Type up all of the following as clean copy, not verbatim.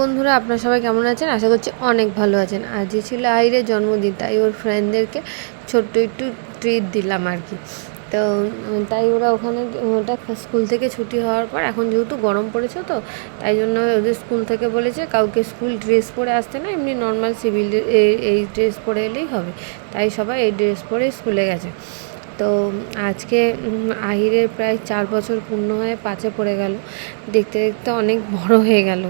বন্ধুরা, আপনারা সবাই কেমন আছেন? আশা করছি অনেক ভালো আছেন। আজকে ছিল আহিরের জন্মদিন, তাই ওর ফ্রেন্ডদেরকে ছোট্ট একটু ট্রিট দিলাম আর কি। তো তাই ওরা ওখানে ওটা স্কুল থেকে ছুটি হওয়ার পর, এখন যেহেতু গরম পড়েছে তো তাই জন্য ওদের স্কুল থেকে বলেছে কাউকে স্কুল ড্রেস পরে আসতে না, এমনি নর্মাল সিভিল এই ড্রেস পরে এলেই হবে। তাই সবাই এই ড্রেস পরে স্কুলে গেছে। তো আজকে আহিরের প্রায় 4 বছর পূর্ণ হয়ে 5-এ পড়ে গেল। দেখতে দেখতে অনেক বড় হয়ে গেল।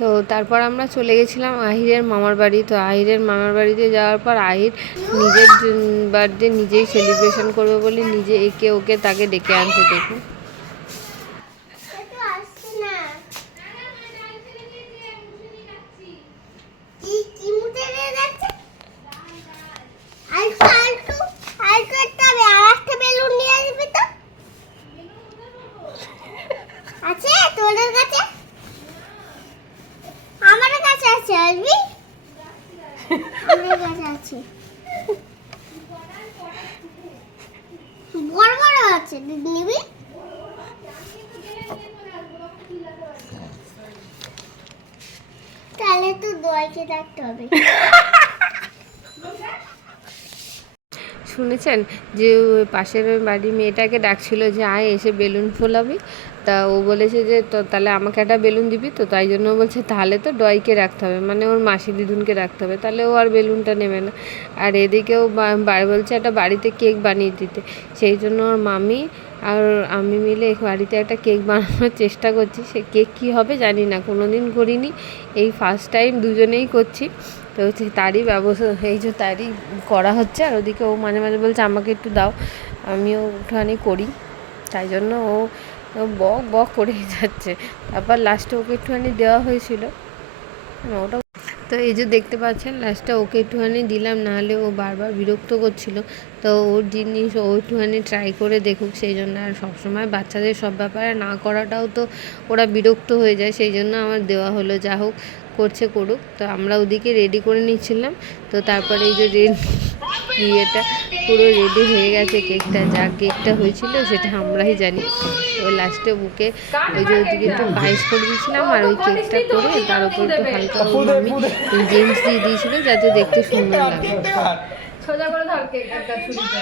তো তারপর আমরা চলে গেছিলাম আহিরের মামার বাড়ি। তো আহিরের মামার বাড়িতে যাওয়ার পর আহির নিজের বার্থডে নিজেই সেলিব্রেশন করবে বলে নিজে একে ওকে তাকে ডেকে আনছে। দেখুন, বড় বড় আছে নিবি। তাহলে তো দইকে রাখতে হবে। শুনেছেন যে পাশের বাড়ি মেয়েটাকে ডাকছিল যে আয় এসে বেলুন ফোলাবি। তা ও বলেছে যে তো তাহলে আমাকে একটা বেলুন দিবি। তো তাই জন্য বলছে তাহলে তো ডয়কে রাখতে হবে, মানে ওর মাসি দিদুনকে রাখতে হবে, তাহলে ও আর বেলুনটা নেবে না। আর এদিকেও বলছে একটা বাড়িতে কেক বানিয়ে দিতে। সেই জন্য ওর মামি আর আমি মিলে বাড়িতে একটা কেক বানানোর চেষ্টা করছি। সে কেক কী হবে জানি না, কোনো দিন করিনি, এই ফার্স্ট টাইম দুজনেই করছি। তো তারই ব্যবস্থা, এই যে তারই করা হচ্ছে। আর ওদিকে ও মাঝে মাঝে বলছে আমাকে একটু দাও, আমিও একটুখানি করি। তাই জন্য ও বক বক করেই যাচ্ছে। তারপর লাস্টে ওকে একটুখানি দেওয়া হয়েছিল ওটা। তো এই যে দেখতে পাচ্ছেন লাস্টে ওকে একটুখানি দিলাম, নাহলে ও বারবার বিরক্ত করছিল। তো ওর জিনিস ও একটুখানি ট্রাই করে দেখুক, সেই জন্য। আর সবসময় বাচ্চাদের সব ব্যাপারে না করাটাও তো ওরা বিরক্ত হয়ে যায়, সেই জন্য আমার দেওয়া হলো। যা হোক, করছে করুক। তো আমরা ওদিকে রেডি করে নিচ্ছিলাম। তো তারপরে এই যে ইয়েটা পুরো রেডি হয়ে গেছে, কেকটা যা কেকটা হয়েছিল সেটা আমরাই জানি। তো লাস্টে বুকে ওই যে ওদিকে একটু পায়েস করে দিয়েছিলাম, আর ওই কেকটা করে তার উপর একটু হালকা আমি জেমস দিয়ে দিয়েছিল যাতে দেখতে সুন্দর লাগে। সোজা করে ধর কেক একটা ছুরিতে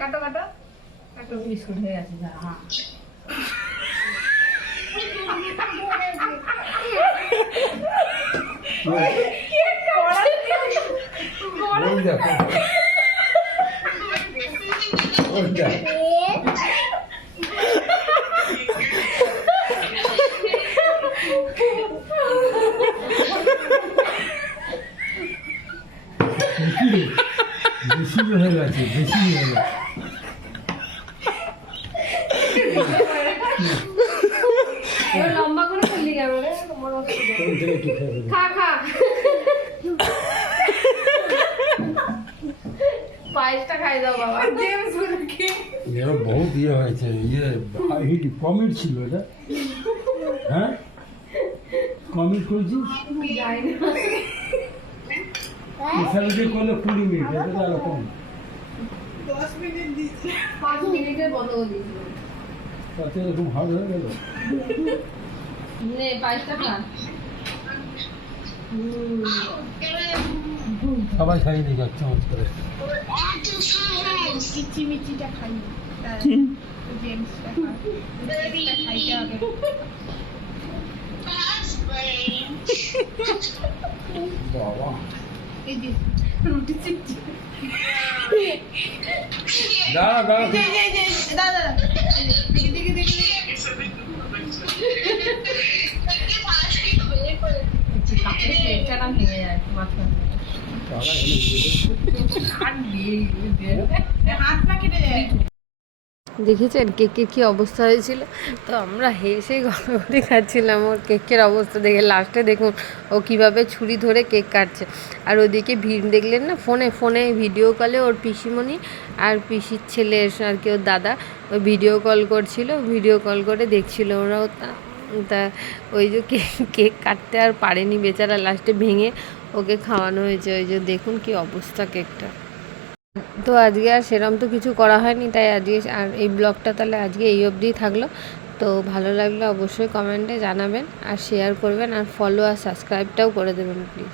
কাটো কাটো কাটো বিস্কুট হয়ে গেছে। হ্যাঁ বেশি হয়ে গেছে, বেশি হয়ে গেছে। লম্বা করে খুললি কেন রে? খা খা পায়েসটা খাই দাও বাবা। বহুত ইয়ে হয়েছে, কমিট ছিল এটা। হ্যাঁ, কমিট করেছিস করলে 20 মিনিট, এটা তো আরো কম। 5 মিনিটের বন্ধ করে দিয়েছিল। তাতে এরকম হার্ড হয়ে গেল। নে পায়েসটা খা। সবাই খাইয়ে দিয়ে যাচ্ছে চামচ করে। মিচিটা খাই, জেমসটা খাইতে হবে। বাবা, এই যে রুটি চিপছি। দাঁড়া দাঁড়া, দাদা দেখি দেখি দেখি প্লেটটা না ভেঙে যায় মাঝখানে। হাত না কেটে যায়। দেখেছেন কেকের কী অবস্থা হয়েছিল? তো আমরা হেসে গড়াগড়ি খাচ্ছিলাম ওর কেকের অবস্থা দেখে। লাস্টে দেখুন ও কীভাবে ছুরি ধরে কেক কাটছে। আর ওদিকে ভিড় দেখলেন না, ফোনে ফোনে ভিডিও কলে ওর পিসিমণি আর পিসির ছেলে আর কি ওর দাদা ওই ভিডিও কল করছিল, ভিডিও কল করে দেখছিল ওরাও। তা ওই যে কেক কাটতে আর পারেনি বেচারা, লাস্টে ভেঙে ওকে খাওয়ানো হয়েছে। ওই যে দেখুন কী অবস্থা কেকটা। তো আজকে আর সেরম তো কিছু করা হয়নি, তাই আজকে আর এই ব্লগটা তাহলে আজকে এই অবধিই থাকলো। তো ভালো লাগলে অবশ্যই কমেন্টে জানাবেন আর শেয়ার করবেন আর ফলো আর সাবস্ক্রাইবটাও করে দেবেন প্লিজ।